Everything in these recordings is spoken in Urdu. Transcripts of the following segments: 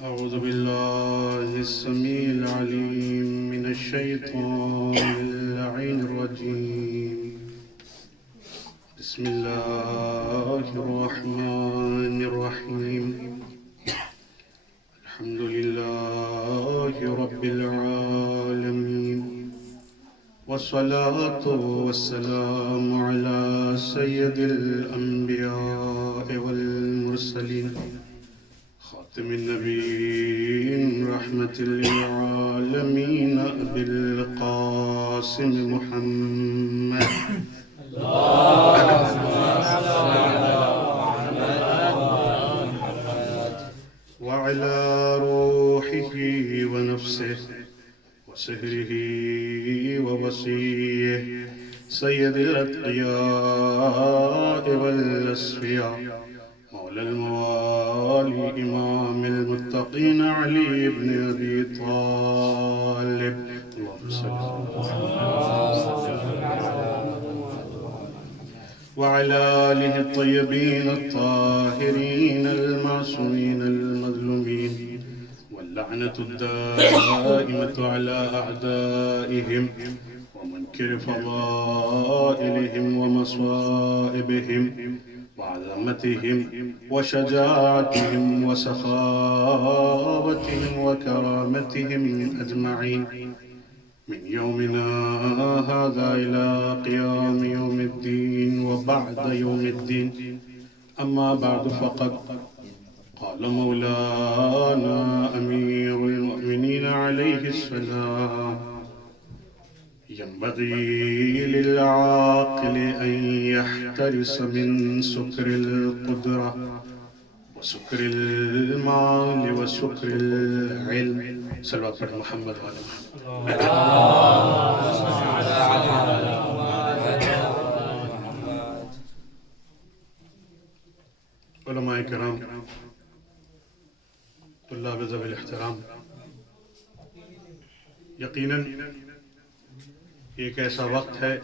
أعوذ بالله السميع العليم من الشيطان اللعين الرجيم. بسم الله الرحمن الرحيم. الحمد لله رب العالمين، والصلاة والسلام على سيد الأنبياء والمرسلين، خاتم النبيين، رحمة للعالمين، أبي القاسم محمد وعلى روحه ونفسه وسهره ووصيه سيد الأتقياء والأصفياء، مولى الموالي، إمام المتقين، علي بن أبي طالب. اللهم صل وعلى آله الطيبين الطاهرين المعصومين المظلومين، واللعنة الدائمة على أعدائهم ومنكر فضائلهم ومصائبهم وعظمتهم وشجاعتهم وسخاوتهم وكرامتهم أجمعين، من يومنا هذا إلى قيام يوم الدين وبعد يوم الدين. أما بعد، فقد قال مولانا أمير المؤمنين عليه السلام: ينبغي للعاقل أن يحترس من سكر القدرة وسكر المال وسكر العلم. صلوات پر محمد وعلى محمد. علماء کرام، طلاب ذوی الاحترام، یقیناً ایک ایسا وقت ہے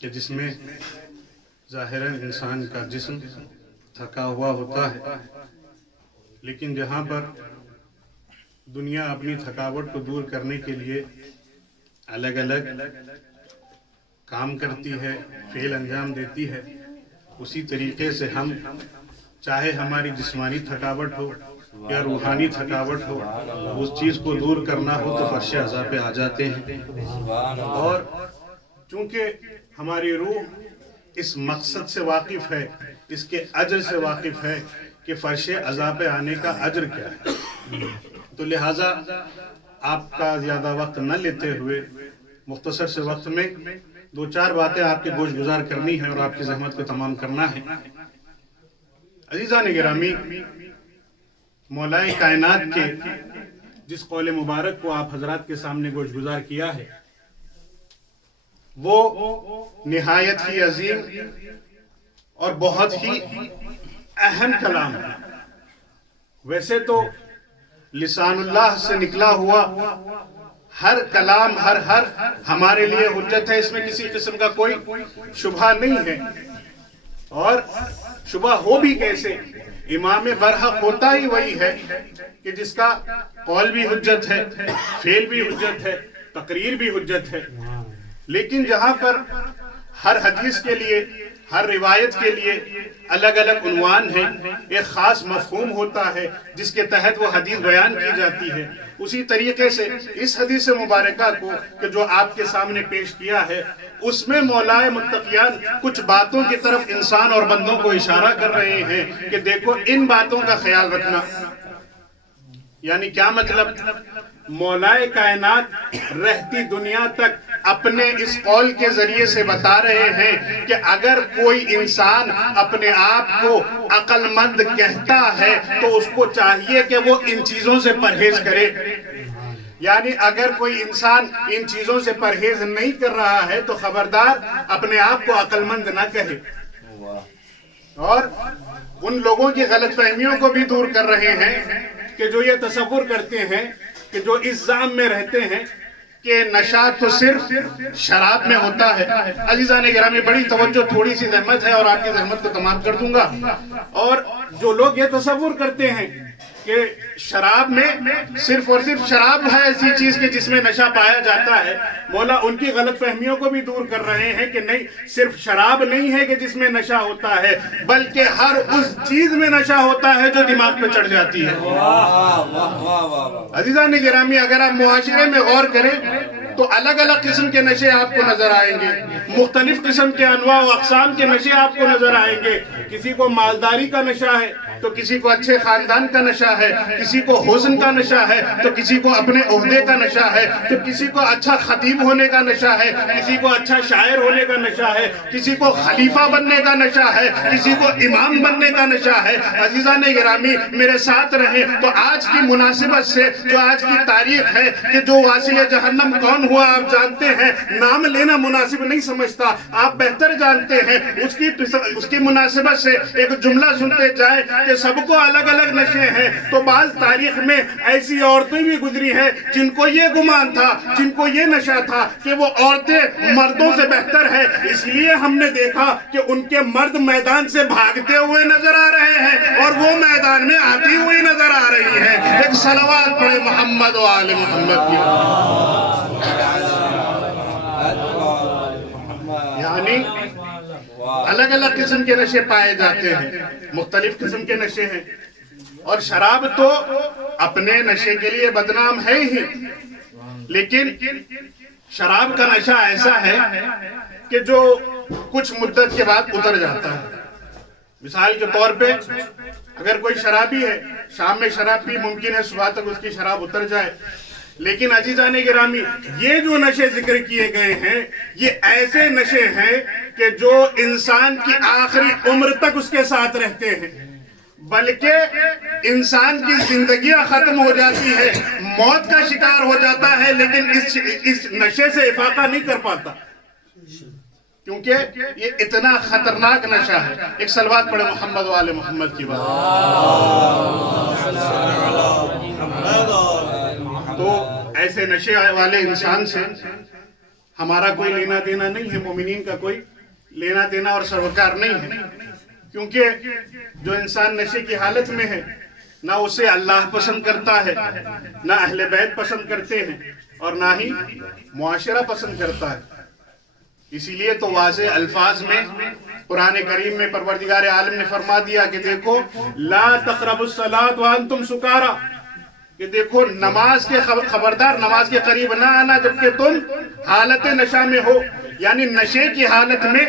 کہ جس میں ظاہراً انسان کا جسم تھکا ہوا ہوتا ہے، لیکن جہاں پر دنیا اپنی تھکاوٹ کو دور کرنے کے لیے الگ الگ کام کرتی ہے، فعل انجام دیتی ہے، اسی طریقے سے ہم، چاہے ہماری جسمانی تھکاوٹ ہو یا روحانی تھکاوٹ ہو، اس چیز کو دور کرنا ہو تو فرش عزا پہ آ جاتے ہیں. اور چونکہ ہماری روح اس مقصد سے واقف ہے، اس کے اجر سے واقف ہے کہ فرش عزا پہ آنے کا اجر کیا ہے، تو لہٰذا آپ کا زیادہ وقت نہ لیتے ہوئے مختصر سے وقت میں دو چار باتیں آپ کے گوش گزار کرنی ہیں اور آپ کی زحمت کو تمام کرنا ہے. عزیزان گرامی، مولائے کائنات کے جس قول مبارک کو آپ حضرات کے سامنے گوش گزار کیا ہے، وہ نہایت ہی عظیم اور بہت ہی اہم کلام ہے. ویسے تو لسان اللہ سے نکلا ہوا ہر کلام، ہر حرف ہمارے لیے حجت ہے، اس میں کسی قسم کا کوئی شبہ نہیں ہے. اور شبہ ہو بھی کیسے؟ امام برحق ہوتا ہی وہی ہے کہ جس کا قول بھی حجت ہے، فعل بھی حجت ہے، تقریر بھی حجت ہے. لیکن جہاں پر ہر حدیث کے لیے، ہر روایت کے لیے الگ الگ عنوان ہے، ایک خاص مفہوم ہوتا ہے جس کے تحت وہ حدیث بیان کی جاتی ہے، اسی طریقے سے اس حدیث مبارکہ کو کہ جو آپ کے سامنے پیش کیا ہے، اس میں مولائے متقیان کچھ باتوں کی طرف انسان اور بندوں کو اشارہ کر رہے ہیں کہ دیکھو ان باتوں کا خیال رکھنا. یعنی کیا مطلب؟ مولائے کائنات رہتی دنیا تک اپنے اس قول کے ذریعے سے بتا رہے ہیں کہ اگر کوئی انسان اپنے آپ کو عقل مند کہتا ہے تو اس کو چاہیے کہ وہ ان چیزوں سے پرہیز کرے. یعنی اگر کوئی انسان ان چیزوں سے پرہیز نہیں کر رہا ہے تو خبردار اپنے آپ کو عقل مند نہ کہے. اور ان لوگوں کی غلط فہمیوں کو بھی دور کر رہے ہیں کہ جو یہ تصور کرتے ہیں کہ جو اس ذہن میں رہتے ہیں کہ نشہ تو صرف شراب میں ہوتا ہے. عزیزان گرامی، بڑی توجہ، تھوڑی سی زحمت ہے اور آپ کی زحمت کو تمام کر دوں گا. اور جو لوگ یہ تصور کرتے ہیں کہ شراب میں صرف اور صرف شراب ہے ایسی چیز کہ جس میں نشہ پایا جاتا ہے. مولا ان کی غلط فہمیوں کو بھی دور کر رہے ہیں کہ نہیں، صرف شراب نہیں ہے کہ جس میں نشہ ہوتا ہے، بلکہ ہر اس چیز میں نشہ ہوتا ہے جو دماغ پہ چڑھ جاتی ہے. عزیزان گرامی، اگر آپ معاشرے میں غور کریں تو الگ الگ قسم کے نشے آپ کو نظر آئیں گے، مختلف قسم کے انواع و اقسام کے نشے آپ کو نظر آئیں گے. کسی کو مالداری کا نشہ ہے تو کسی کو اچھے خاندان کا نشہ ہے، کسی کو حسن کا نشہ ہے تو کسی کو اپنے عہدے کا نشہ ہے، تو کسی کو اچھا خطیب ہونے کا نشہ ہے، کسی کو اچھا شاعر ہونے کا نشہ ہے، کسی کو خلیفہ بننے کا نشہ ہے، کسی کو امام بننے کا نشہ ہے. عزیزان گرامی میرے ساتھ رہیں تو آج کی مناسبت سے جو آج کی تاریخ ہے کہ جو واصل جہنم کون ہوا آپ جانتے ہیں، نام لینا مناسب نہیں سمجھتا، آپ بہتر جانتے ہیں. اس کی مناسبت سے ایک جملہ سنتے جائیں کہ سب کو الگ الگ نشے ہیں. تو بعض تاریخ میں ایسی عورتیں بھی گزری ہیں جن کو یہ گمان تھا، جن کو یہ نشہ تھا کہ وہ عورتیں مردوں سے بہتر ہے، اس لیے ہم نے دیکھا کہ ان کے مرد میدان سے بھاگتے ہوئے نظر آ رہے ہیں اور وہ میدان میں آتی ہوئی نظر آ رہی ہے. ایک صلوات پڑھے محمد و آل محمد کی. یعنی الگ الگ قسم کے نشے پائے جاتے ہیں، مختلف قسم کے نشے ہیں. اور شراب تو اپنے نشے کے لیے بدنام ہے ہی، لیکن شراب کا نشہ ایسا ہے کہ جو کچھ مدت کے بعد اتر جاتا ہے. مثال کے طور پہ اگر کوئی شرابی ہے، شام میں شراب پی، ممکن ہے صبح تک اس کی شراب اتر جائے. لیکن عزیزان گرامی یہ جو نشے ذکر کیے گئے ہیں یہ ایسے نشے ہیں کہ جو انسان کی آخری عمر تک اس کے ساتھ رہتے ہیں، بلکہ انسان کی زندگیاں ختم ہو جاتی ہے، موت کا شکار ہو جاتا ہے، لیکن اس نشے سے افاقہ نہیں کر پاتا کیونکہ یہ اتنا خطرناک نشہ ہے. ایک صلوات پڑھے محمد و آل محمد کی بات. تو ایسے نشے والے انسان سے ہمارا کوئی لینا دینا نہیں ہے، مومنین کا کوئی لینا دینا اور سروکار نہیں ہے، کیونکہ جو انسان نشے کی حالت میں ہے نہ اسے اللہ پسند کرتا ہے، نہ اہل بیت پسند کرتے ہیں، اور نہ ہی معاشرہ پسند کرتا ہے. اسی لیے تو واضح الفاظ میں قرآن کریم میں پروردگار عالم نے فرما دیا کہ دیکھو لا تقربوا الصلاۃ وانتم سکارا، کہ دیکھو نماز کے خبردار نماز کے قریب نہ آنا جبکہ تم حالت نشہ میں ہو. یعنی نشے کی حالت میں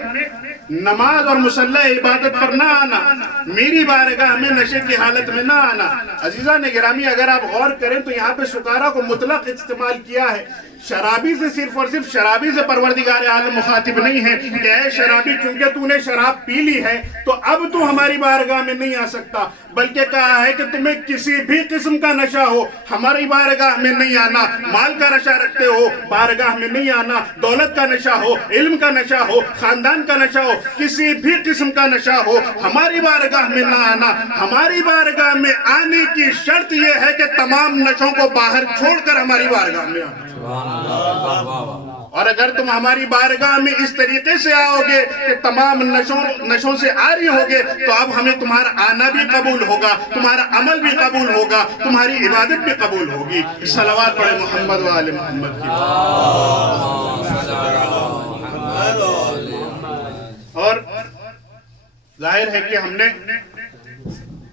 نماز اور مصلی عبادت پر نہ آنا، میری بارگاہ میں نشے کی حالت میں نہ آنا. عزیزان گرامی اگر آپ غور کریں تو یہاں پہ سکارا کو مطلق استعمال کیا ہے. شرابی سے صرف اور صرف شرابی سے پروردگار عالم مخاطب نہیں ہے کہ اے شرابی چونکہ تو نے شراب پی لی ہے تو اب تو ہماری بارگاہ میں نہیں آ سکتا، بلکہ کہا ہے کہ تمہیں کسی بھی قسم کا نشہ ہو ہماری بارگاہ میں نہیں آنا. مال کا نشہ رکھتے ہو بارگاہ میں نہیں آنا، دولت کا نشہ ہو، علم کا نشہ ہو، خاندان کا نشہ ہو، کسی بھی قسم کا نشہ ہو ہماری بارگاہ میں نہ آنا. ہماری بارگاہ میں آنے کی شرط یہ ہے کہ تمام نشوں کو باہر چھوڑ کر ہماری بارگاہ میں آنا. اور اگر تم ہماری بارگاہ میں اس طریقے سے آؤ گے کہ تمام نشوں سے آری ہوگے تو اب ہمیں تمہارا آنا بھی قبول ہوگا، تمہارا عمل بھی قبول ہوگا، تمہاری عبادت بھی قبول ہوگی. صلوات پڑھے محمد و آل محمد کی. اور ظاہر ہے کہ ہم نے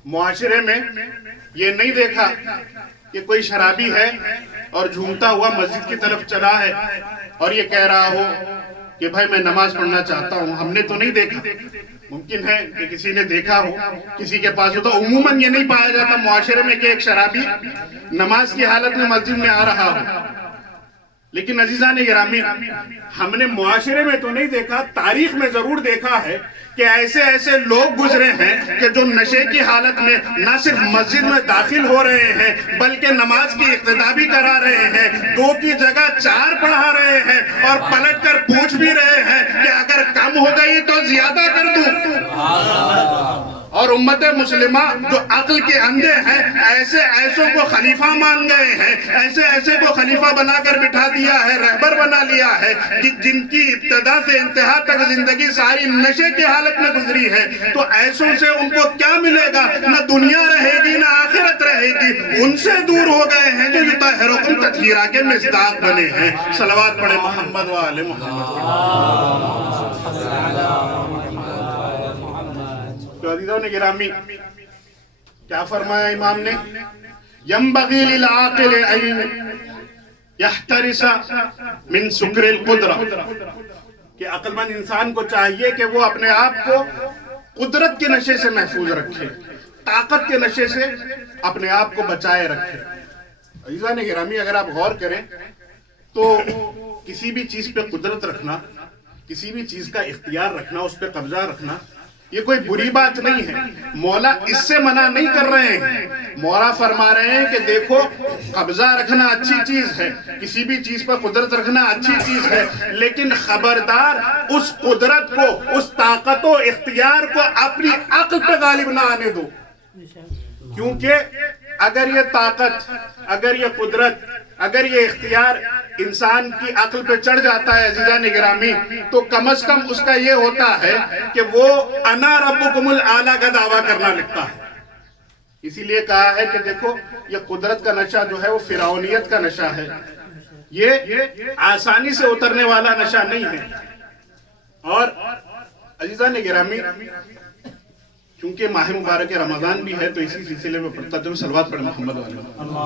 معاشرے میں یہ نہیں دیکھا کہ کوئی شرابی ہے اور جھومتا ہوا مسجد کی طرف چلا ہے اور یہ کہہ رہا ہو کہ بھائی میں نماز پڑھنا چاہتا ہوں. ہم نے تو نہیں دیکھا، ممکن ہے کہ کسی نے دیکھا ہو، کسی کے پاس ہو. تو عموماً یہ نہیں پایا جاتا معاشرے میں کہ ایک شرابی نماز کی حالت میں مسجد میں آ رہا ہو. لیکن عزیزان گرامی ہم نے معاشرے میں تو نہیں دیکھا، تاریخ میں ضرور دیکھا ہے کہ ایسے ایسے لوگ گزرے ہیں کہ جو نشے کی حالت میں نہ صرف مسجد میں داخل ہو رہے ہیں بلکہ نماز کی اقتدا بھی کرا رہے ہیں، 2 کی جگہ 4 پڑھا رہے ہیں اور پلٹ کر پوچھ بھی رہے ہیں کہ اگر کم ہو گئی تو زیادہ کر دوں. اور امت مسلمہ جو عقل کے اندھے ہیں ایسے ایسوں کو خلیفہ مان گئے ہیں، ایسے ایسے کو خلیفہ بنا کر بٹھا دیا ہے، رہبر بنا لیا ہے، جن کی ابتدا سے انتہا تک زندگی ساری نشے کی حالت میں گزری ہے۔ تو ایسوں سے ان کو کیا ملے گا؟ نہ دنیا رہے گی نہ آخرت رہے گی۔ ان سے دور ہو گئے ہیں جو یطہرکم تطہیرا کے مصداق بنے ہیں۔ صلوات پڑھے محمد و آل محمد۔ تو عزیزان گرامی، کیا فرمایا امام نے؟ ينبغي للعاقل ان يحترس من سكر القدرة، کہ عقل مند انسان کو چاہیے کہ وہ اپنے آپ کو قدرت کے نشے سے محفوظ رکھے، طاقت کے نشے سے اپنے آپ کو بچائے رکھے۔ عزیزان گرامی، اگر آپ غور کریں تو کسی بھی چیز پہ قدرت رکھنا، کسی بھی چیز کا اختیار رکھنا، اس پہ قبضہ رکھنا، یہ کوئی بری بات نہیں ہے۔ مولا اس سے منع نہیں کر رہے ہیں۔ مولا فرما رہے ہیں کہ دیکھو، قبضہ رکھنا اچھی چیز ہے، کسی بھی چیز پر قدرت رکھنا اچھی چیز ہے، لیکن خبردار اس قدرت کو، اس طاقت و اختیار کو اپنی عقل پہ غالب نہ آنے دو۔ کیونکہ اگر یہ طاقت، اگر یہ قدرت، اگر یہ اختیار انسان کی عقل پہ چڑھ جاتا ہے عزیزان گرامی، تو کم از کم اس کا یہ ہوتا ہے کہ وہ انا ربکم الاعلی کا دعویٰ کرنا لگتا ہے۔ اسی لیے کہا ہے کہ دیکھو، یہ قدرت کا نشہ جو ہے وہ فرعونیت کا نشہ ہے، یہ آسانی سے اترنے والا نشہ نہیں ہے۔ اور عزیزان گرامی، کیونکہ ماہ مبارک رمضان بھی ہے تو اسی سلسلے میں پڑھتا ہوں، صلوات پڑھیں محمد علیہ وسلم۔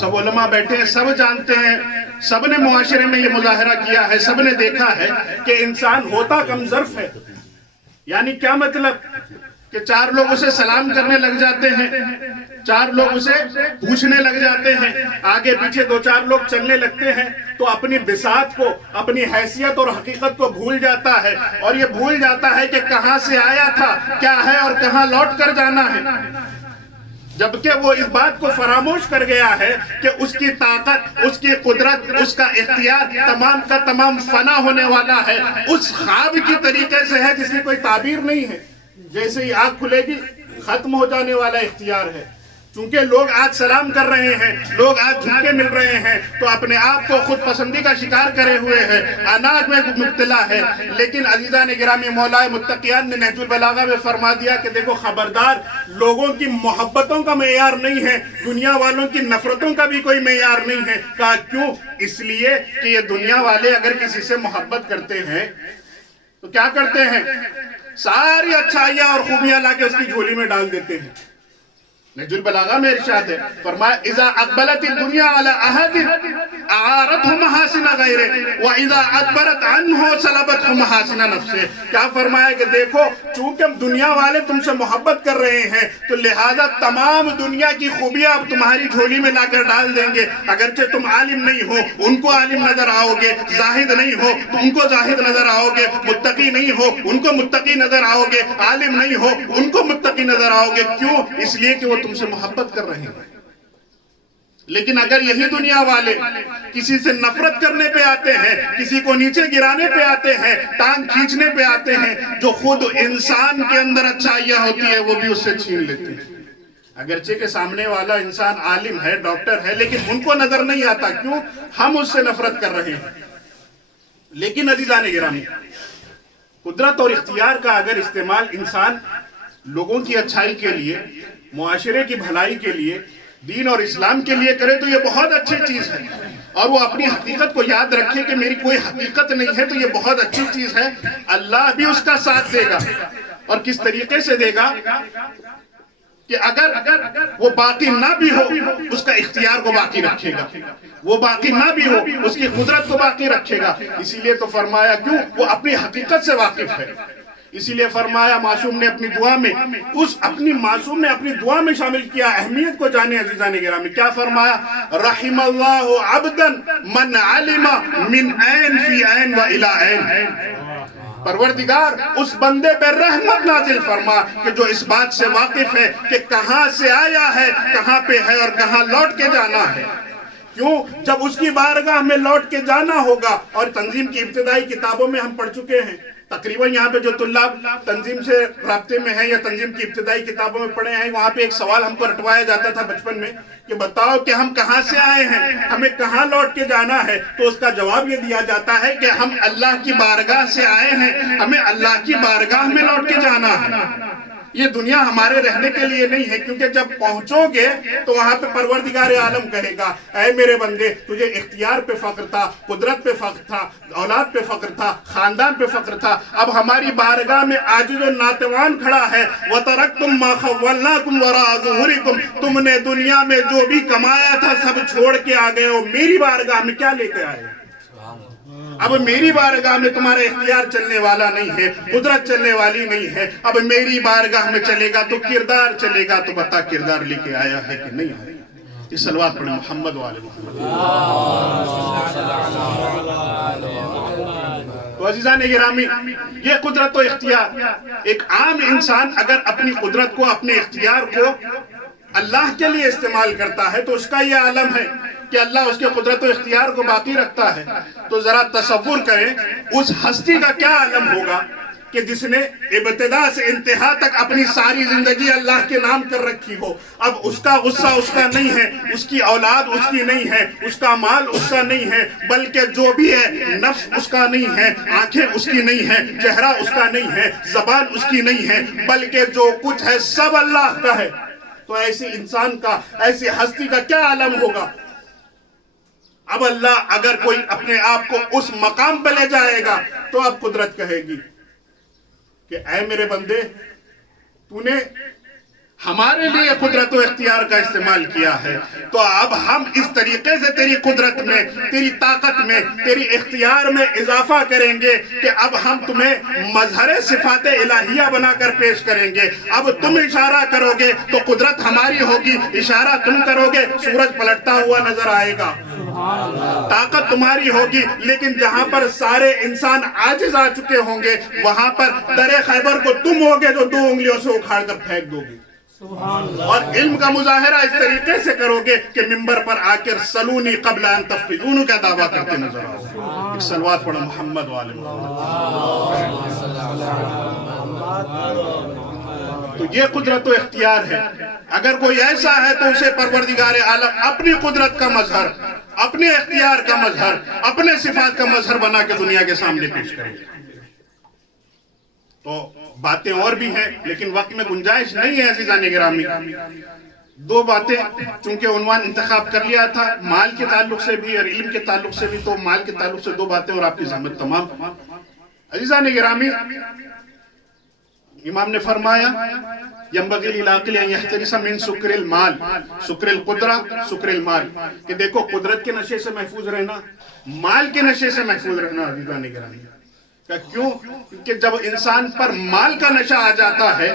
سب علماء بیٹھے ہیں، سب جانتے ہیں، سب نے معاشرے میں یہ مظاہرہ کیا ہے، سب نے دیکھا ہے کہ انسان ہوتا کم ظرف ہے۔ یعنی کیا مطلب؟ کہ چار لوگ اسے سلام کرنے لگ جاتے ہیں، چار لوگ اسے پوچھنے لگ جاتے ہیں، آگے پیچھے دو چار لوگ چلنے لگتے ہیں، تو اپنی بساط کو، اپنی حیثیت اور حقیقت کو بھول جاتا ہے، اور یہ بھول جاتا ہے کہ کہاں سے آیا تھا، کیا ہے اور کہاں لوٹ کر جانا ہے۔ جبکہ وہ اس بات کو فراموش کر گیا ہے کہ اس کی طاقت، اس کی قدرت، اس کا اختیار تمام کا تمام فنا ہونے والا ہے، اس خواب کی طریقے سے ہے جس کی کوئی تعبیر نہیں ہے۔ جیسے ہی آنکھ کھلے گی ختم ہو جانے والا اختیار ہے۔ چونکہ لوگ آج سلام کر رہے ہیں، لوگ آج جھکے مل رہے ہیں، تو اپنے آپ کو خود پسندی کا شکار کرے ہوئے ہیں، اناج میں مبتلا ہے۔ لیکن عزیزان گرامی، مولا متقیان نے نہج البلاغہ میں فرما دیا کہ دیکھو خبردار، لوگوں کی محبتوں کا معیار نہیں ہے، دنیا والوں کی نفرتوں کا بھی کوئی معیار نہیں ہے۔ کہا کیوں؟ اس لیے کہ یہ دنیا والے اگر کسی سے محبت کرتے ہیں تو کیا کرتے ہیں؟ ساری اچھائیاں اور خوبیاں لا کے اس کی جھولی میں ڈال دیتے ہیں۔ نہج البلاغہ میں ارشاد ہے، فرمایا اذا اقبلت الدنیا علی احد اعارته محاسن غیرہ واذا ادبرت عنہ سلبته محاسن نفسہ۔ کیا فرمایا کہ دیکھو، چونکہ دنیا والے تم سے محبت کر رہے ہیں تو لہذا تمام دنیا کی خوبیاں اب تمہاری جھولی میں لا کر ڈال دیں گے۔ اگرچہ تم عالم نہیں ہو، ان کو عالم نظر آؤ گے، زاہد نہیں ہو تو ان کو زاہد نظر آؤ گے، متقی نہیں ہو ان کو متقی نظر آؤ گے، عالم نہیں ہو ان کو متقی نظر آؤ گے۔ کیوں؟ اس لیے کہ وہ تم سے محبت کر رہے ہیں۔ لیکن اگر یہی دنیا والے کسی سے نفرت کرنے پہ آتے ہیں، کسی کو نیچے گرانے پہ آتے ہیں، ٹانگ کھینچنے پہ آتے ہیں، جو خود انسان کے اندر اچھائیاں ہوتی ہے وہ بھی اس سے چھین لیتے ہیں۔ اگرچہ کہ سامنے والا انسان عالم ہے، ڈاکٹر ہے، لیکن ان کو نظر نہیں آتا۔ کیوں؟ ہم اس سے نفرت کر رہے ہیں۔ لیکن عزیزان گرامی، قدرت اور اختیار کا اگر استعمال انسان لوگوں کی اچھائی کے لیے، معاشرے کی بھلائی کے لیے، دین اور اسلام کے لیے کرے تو یہ بہت اچھی چیز ہے، اور وہ اپنی حقیقت کو یاد رکھے کہ میری کوئی حقیقت نہیں ہے، تو یہ بہت اچھی چیز ہے۔ اللہ بھی اس کا ساتھ دے گا، اور کس طریقے سے دے گا کہ اگر وہ باقی نہ بھی ہو اس کا اختیار کو باقی رکھے گا، وہ باقی نہ بھی ہو اس کی قدرت کو باقی رکھے گا۔ اسی لیے تو فرمایا کیوں؟ وہ اپنی حقیقت سے واقف ہے۔ اسی لیے فرمایا معصوم نے اپنی دعا میں، معصوم نے اپنی دعا میں شامل کیا۔ اہمیت کو جانے عزیزان گرامی، کیا فرمایا؟ رحم اللہ عبدا من علم من عین فی عین و الی عین۔ پروردگار اس بندے پہ رحمت نازل فرما کہ جو اس بات سے واقف ہے کہ کہاں سے آیا ہے، کہاں پہ ہے اور کہاں لوٹ کے جانا ہے۔ کیوں؟ جب اس کی بارگاہ میں لوٹ کے جانا ہوگا، اور تنظیم کی ابتدائی کتابوں میں ہم پڑھ چکے ہیں تقریباً یہاں پہ جو طلاب تنظیم سے رابطے میں ہیں یا تنظیم کی ابتدائی کتابوں میں پڑھے ہیں، وہاں پہ ایک سوال ہم کو رٹوایا جاتا تھا بچپن میں کہ بتاؤ کہ ہم کہاں سے آئے ہیں، ہمیں کہاں لوٹ کے جانا ہے؟ تو اس کا جواب یہ دیا جاتا ہے کہ ہم اللہ کی بارگاہ سے آئے ہیں، ہمیں اللہ کی بارگاہ میں لوٹ کے جانا ہے۔ یہ دنیا ہمارے رہنے کے لیے نہیں ہے، کیونکہ جب پہنچو گے تو وہاں پہ پروردگار عالم کہے گا اے میرے بندے، تجھے اختیار پہ فخر تھا، قدرت پہ فخر تھا، اولاد پہ فخر تھا، خاندان پہ فخر تھا، اب ہماری بارگاہ میں عاجز و ناتوان کھڑا ہے۔ وَتَرَكْتُمْ مَا خَوَّلْنَاكُمْ وَرَاءَ ظُهُورِكُمْ، تم نے دنیا میں جو بھی کمایا تھا سب چھوڑ کے آ گئے ہو، میری بارگاہ میں کیا لے کے آئے؟ اب میری بارگاہ میں تمہارا اختیار چلنے والا نہیں ہے، قدرت چلنے والی نہیں ہے، اب میری بارگاہ میں چلے گا تو کردار چلے گا، تو بتا کردار لے کے آیا ہے کہ نہیں آیا؟ یہ صلوات پڑھیں محمد والے محمد۔ تو عزیزان گرامی، یہ قدرت و اختیار، ایک عام انسان اگر اپنی قدرت کو، اپنے اختیار کو اللہ کے لیے استعمال کرتا ہے تو اس کا یہ عالم ہے کہ اللہ اس کے قدرت و اختیار کو باقی رکھتا ہے۔ تو ذرا تصور کریں اس ہستی کا کیا عالم ہوگا کہ جس نے ابتدا سے انتہا تک اپنی ساری زندگی اللہ کے نام کر رکھی ہو۔ اب اس کا غصہ اس کا نہیں ہے، اس کی اولاد اس کی نہیں ہے، اس کا مال اس کا نہیں ہے، بلکہ جو بھی ہے نفس اس کا نہیں ہے، آنکھیں اس کی نہیں ہے، چہرہ اس کا نہیں ہے، زبان اس کی نہیں ہے، بلکہ جو کچھ ہے سب اللہ کا ہے۔ تو ایسی انسان کا، ایسی ہستی کا کیا عالم ہوگا؟ اب اللہ اگر کوئی اپنے آپ کو اس مقام پہ لے جائے گا تو اب قدرت کہے گی کہ اے میرے بندے، تو نے ہمارے لیے قدرت و اختیار کا استعمال کیا ہے، تو اب ہم اس طریقے سے تیری قدرت میں، تیری طاقت میں، تیری اختیار میں اضافہ کریں گے کہ اب ہم تمہیں مظہر صفات الہیہ بنا کر پیش کریں گے۔ اب تم اشارہ کرو گے تو قدرت ہماری ہوگی، اشارہ تم کرو گے سورج پلٹتا ہوا نظر آئے گا، طاقت تمہاری ہوگی، لیکن جہاں پر سارے انسان عاجز آ چکے ہوں گے وہاں پر در خیبر کو تم ہوگے جو 2 انگلیوں سے اکھاڑ کر پھینک دو گے، اور علم کا مظاہرہ اس طریقے سے کرو گے کہ منبر پر آ کر سلونی قبل ان تفقدون کا دعویٰ کرتے نظر آؤ۔ ایک صلوات پڑھو محمد والے محمد۔ تو یہ قدرت و اختیار ہے۔ اگر کوئی ایسا ہے تو اسے پروردگار عالم اپنی قدرت کا مظہر، اپنے اختیار کا مظہر، اپنے صفات کا مظہر بنا کے دنیا کے سامنے پیش کرے گا۔ تو باتیں اور بھی ہیں لیکن وقت میں گنجائش نہیں ہے عزیزان گرامی۔ 2 باتیں چونکہ عنوان انتخاب کر لیا تھا، مال کے تعلق سے بھی اور علم کے تعلق سے بھی، تو مال کے تعلق سے 2 باتیں اور آپ کی زحمت تمام۔ عزیزان گرامی، امام نے فرمایا ينبغي للعاقل ان يحترس من سكر المال، سكر القدرة، سكر المال، کہ دیکھو قدرت کے نشے سے محفوظ رہنا، مال کے نشے سے محفوظ رہنا عزیزان گرامی۔ کیوں؟ کہ جب انسان پر مال کا نشہ آ جاتا ہے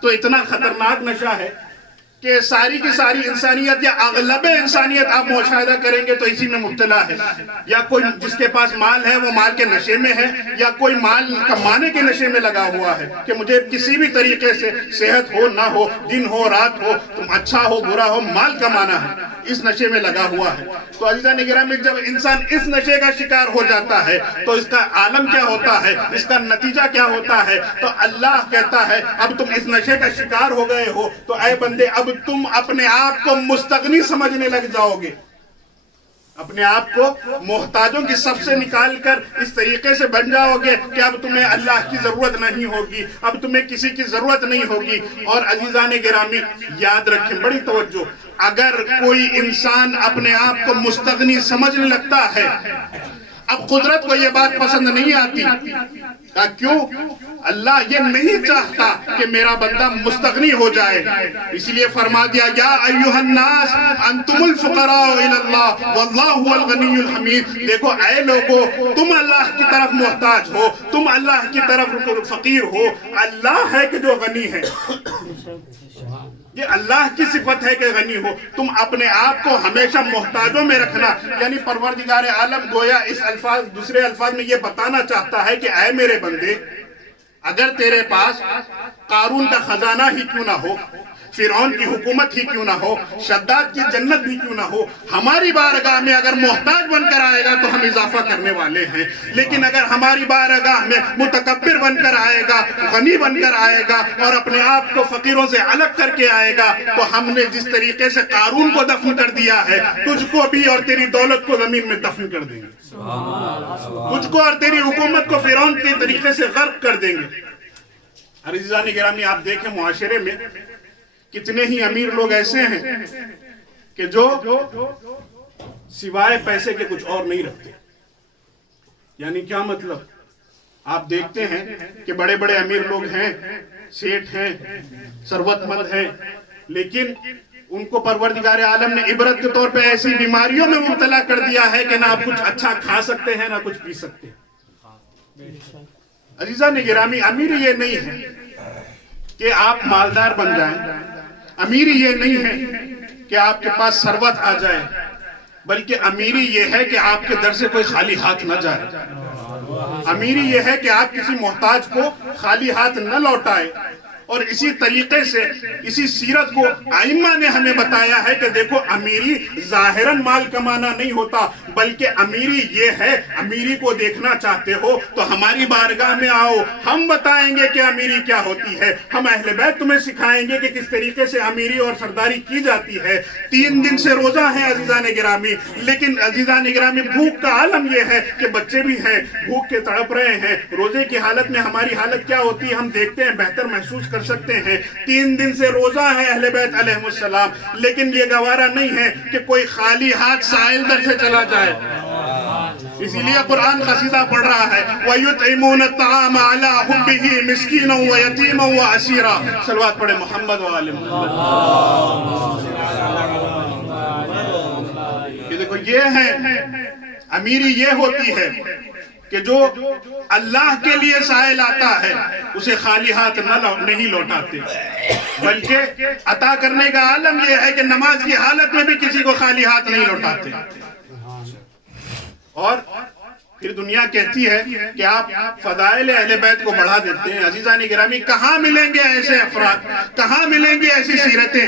تو اتنا خطرناک نشہ ہے کہ ساری کی ساری انسانیت یا اغلب انسانیت آپ مشاہدہ کریں گے تو اسی میں مبتلا ہے۔ یا کوئی جس کے پاس مال ہے وہ مال کے نشے میں ہے، یا کوئی مال کمانے کے نشے میں لگا ہوا ہے کہ مجھے کسی بھی طریقے سے صحت ہو نہ ہو، دن ہو رات ہو، تم اچھا ہو برا ہو، مال کمانا ہے، اس نشے میں لگا ہوا ہے۔ تو عزیزان گرامی، جب انسان اس نشے کا شکار ہو جاتا ہے تو اس کا عالم کیا ہوتا ہے، اس کا نتیجہ کیا ہوتا ہے؟ تو اللہ کہتا ہے اب تم اس نشے کا شکار ہو گئے ہو تو اے بندے اب تم اپنے آپ کو مستغنی سمجھنے لگ جاؤ گے، اپنے آپ کو محتاجوں کی صف سے نکال کر اس طریقے سے بن جاؤ گے کہ اب تمہیں اللہ کی ضرورت نہیں ہوگی، اب تمہیں کسی کی ضرورت نہیں ہوگی۔ اور عزیزان گرامی یاد رکھیں، بڑی توجہ، اگر کوئی انسان اپنے آپ کو مستغنی سمجھنے لگتا ہے، اب قدرت کو یہ بات پسند نہیں آتی۔ کیوں؟ اللہ یہ نہیں چاہتا کہ میرا بندہ مستغنی ہو جائے، اس لیے فرما دیا یا ایھا الناس انتم الفقراء الی اللہ واللہ هو الغنی الحمید۔ دیکھو اے لوگو، تم اللہ کی طرف محتاج ہو، تم اللہ کی طرف فقیر ہو، اللہ ہے کہ جو غنی ہے، یہ اللہ کی صفت ہے کہ غنی ہو۔ تم اپنے آپ کو ہمیشہ محتاجوں میں رکھنا، یعنی پروردگار عالم گویا اس دوسرے الفاظ میں یہ بتانا چاہتا ہے کہ اے میرے بندے، اگر تیرے پاس قارون کا خزانہ ہی کیوں نہ ہو، فرعون کی حکومت ہی کیوں نہ ہو، شداد کی جنت بھی کیوں نہ ہو، ہماری بارگاہ میں اگر محتاج بن کر آئے گا تو ہم اضافہ کرنے والے ہیں، لیکن اگر ہماری بارگاہ میں متکبر بن کر آئے گا، غنی بن کر آئے گا اور اپنے آپ کو فقیروں سے الگ کر کے آئے گا، تو ہم نے جس طریقے سے قارون کو دفن کر دیا ہے، تجھ کو بھی اور تیری دولت کو زمین میں دفن کر دیں گے، تجھ کو اور تیری حکومت کو فرعون کے طریقے سے غرق کر دیں گے۔ عزیزان گرامی، آپ دیکھیں معاشرے میں کتنے ہی امیر لوگ ایسے ہیں کہ جو سوائے پیسے کے کچھ اور نہیں رکھتے۔ یعنی کیا مطلب؟ آپ دیکھتے ہیں کہ بڑے بڑے امیر لوگ ہیں، سیٹھ ہیں، ثروت مند ہیں، لیکن ان کو پروردگار عالم نے عبرت کے طور پہ ایسی بیماریوں میں مبتلا کر دیا ہے کہ نہ آپ کچھ اچھا کھا سکتے ہیں نہ کچھ پی سکتے ہیں۔ عزیزان گرامی، امیری یہ نہیں ہے کہ آپ مالدار بن جائیں، امیری یہ نہیں ہے کہ آپ کے پاس ثروت آ جائے، بلکہ امیری یہ ہے کہ آپ کے در سے کوئی خالی ہاتھ نہ جائے، امیری یہ ہے کہ آپ کسی محتاج کو خالی ہاتھ نہ لوٹائے۔ اور اسی طریقے سے اسی سیرت کو ائمہ نے ہمیں بتایا ہے کہ دیکھو، امیری ظاہراً مال کمانا نہیں ہوتا، بلکہ امیری یہ ہے، امیری کو دیکھنا چاہتے ہو تو ہماری بارگاہ میں آؤ، ہم بتائیں گے کہ امیری کیا ہوتی ہے، ہم اہل بیت تمہیں سکھائیں گے کہ کس طریقے سے امیری اور سرداری کی جاتی ہے۔ 3 دن سے روزہ ہے عزیزان گرامی، لیکن عزیزان گرامی بھوک کا عالم یہ ہے کہ بچے بھی ہیں، بھوک کے تڑپ رہے ہیں۔ روزے کی حالت میں ہماری حالت کیا ہوتی ہے ہم دیکھتے ہیں، بہتر محسوس کر سکتے ہیں۔ 3 دن سے روزہ ہے اہل بیت علیہ السلام، لیکن یہ گوارا نہیں ہے کہ کوئی خالی ہاتھ سائل در سے چلا جائے۔ اسی لیے قرآن قصیدہ پڑھ رہا ہے وَيُطْعِمُونَ الطَّعَامَ عَلَىٰ حُبِّهِ مِسْكِينًا وَيَتِيمًا وَأَسِيرًا۔ صلوات پڑھے محمد و آل محمد۔ یہ دیکھو، یہ ہے امیری، یہ ہوتی ہے کہ جو اللہ کے لیے سائل آتا ہے اسے خالی ہاتھ نہیں لوٹاتے، بلکہ عطا کرنے کا عالم یہ ہے کہ نماز کی حالت میں بھی کسی کو خالی ہاتھ نہیں لوٹاتے۔ اور پھر دنیا کہتی ہے کہ آپ فضائل اہل بیت کو بڑھا دیتے ہیں۔ عزیزان گرامی، کہاں ملیں گے ایسے افراد، کہاں ملیں گے ایسی سیرتیں؟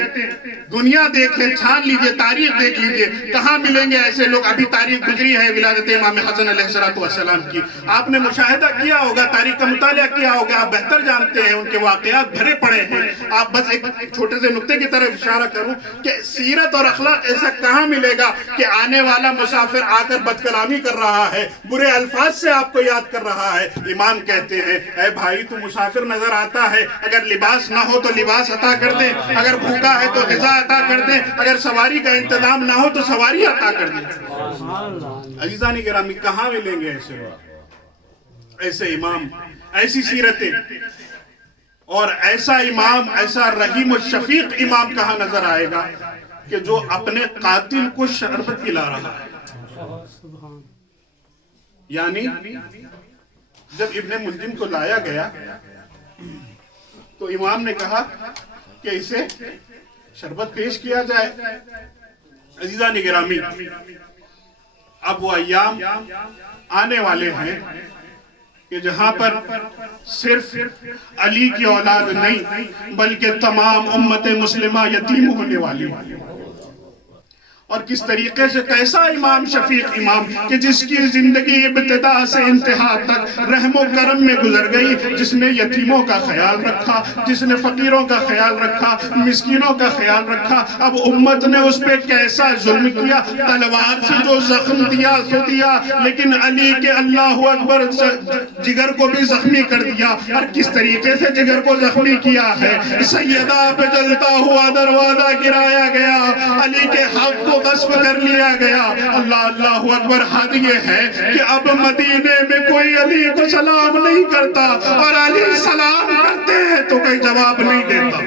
دنیا دیکھ لیں، چھان لیجئے، تاریخ دیکھ لیجئے، کہاں ملیں گے ایسے لوگ؟ ابھی تاریخ گزری ہے ولادت امام حسن علیہ السلام کی، آپ نے مشاہدہ کیا ہوگا، تاریخ کا مطالعہ کیا ہوگا، آپ بہتر جانتے ہیں، ان کے واقعات بھرے پڑے ہیں۔ آپ بس ایک چھوٹے سے نقطے کی طرف اشارہ کروں کہ سیرت اور اخلاق ایسا کہاں ملے گا کہ آنے والا مسافر آ کر بد کلامی کر رہا ہے، برے الفاظ سے آپ کو یاد کر رہا ہے۔ امام کہتے ہیں اے بھائی، تو مسافر نظر آتا ہے، اگر لباس نہ ہو تو لباس عطا کر دیں، اگر بھوکا ہے تو غذا عطا کر دیں، اگر سواری کا انتظام نہ ہو تو سواری عطا کر دیں۔ عزیزان گرامی، کہاں ملیں گے ایسے لوگ، ایسے امام، ایسی سیرتیں؟ اور ایسا امام، ایسا رحیم و شفیق امام کہاں نظر آئے گا کہ جو اپنے قاتل کو شربت پلا رہا ہے؟ یعنی جب ابن ملجم کو لایا گیا تو امام نے کہا کہ اسے شربت پیش کیا جائے۔ عزیزان گرامی، اب وہ ایام آنے والے ہیں کہ جہاں پر صرف علی کی اولاد نہیں بلکہ تمام امت مسلمہ یتیم ہونے والی ہے۔ اور کس طریقے سے، کیسا امام، شفیق امام کہ جس کی زندگی ابتدا سے انتہا تک رحم و کرم میں گزر گئی، جس نے یتیموں کا خیال رکھا، جس نے فقیروں کا خیال رکھا، مسکینوں کا خیال رکھا۔ اب امت نے اس پہ کیسا ظلم کیا، تلوار سے جو زخم دیا سو دیا، لیکن علی کے اللہ اکبر جگر کو بھی زخمی کر دیا۔ اور کس طریقے سے جگر کو زخمی کیا ہے، سیدہ پہ جلتا ہوا دروازہ گرایا گیا، علی کے حق کو غصب کر لیا گیا۔ اللہ اکبر، حد یہ ہے کہ اب مدینے میں کوئی علی کو سلام نہیں کرتا، اور علی سلام کرتے ہیں تو کوئی جواب نہیں دیتا۔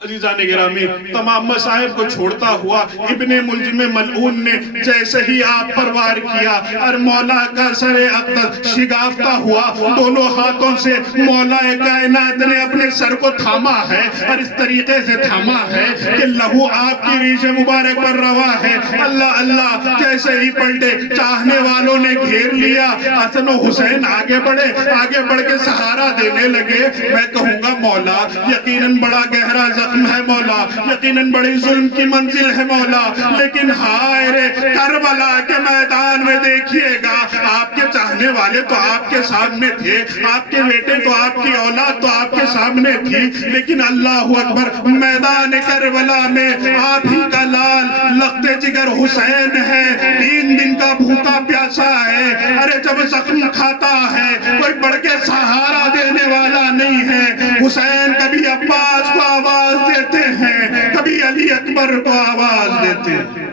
عزیزان گرامی، تمام مصائب کو چھوڑتا ہوا ابن ملجم ملعون نے جیسے ہی آپ پر وار کیا اور مولا کا سر اقدس شگافتہ ہوا، دونوں ہاتھوں سے مولا کائنات نے اپنے سر کو تھاما ہے اور اس طریقے سے تھاما ہے کہ لہو آپ کی ریش مبارک پر روا ہے۔ اللہ اللہ جیسے ہی پلٹے، چاہنے والوں نے گھیر لیا، حسن و حسین آگے بڑھ کے سہارا دینے لگے۔ میں کہوں گا مولا یقیناً بڑا گہرا زخم ہے مولا، یقیناً بڑی ظلم کی منزل ہے مولا، لیکن ہائے رے کربلا کے میدان میں دیکھیے گا، آپ کے چاہنے والے تو آپ کے سامنے تھے، آپ کے بیٹے تو آپ کی اولاد تو آپ کے سامنے تھی، لیکن اللہ اکبر میدان کربلا میں آپ ہی کا لال لخت جگر حسین ہے، 3 دن کا بھوکا پیاسا ہے۔ ارے جب زخم کھاتا ہے کوئی بڑھ کے سہارا دینے والا نہیں ہے۔ حسین کبھی عباس کو آواز دیتے ہیں، کبھی علی اکبر کو آواز دیتے ہیں۔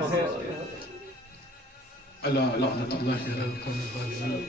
اللہ لعنت اللہ علی القوم الظالمین۔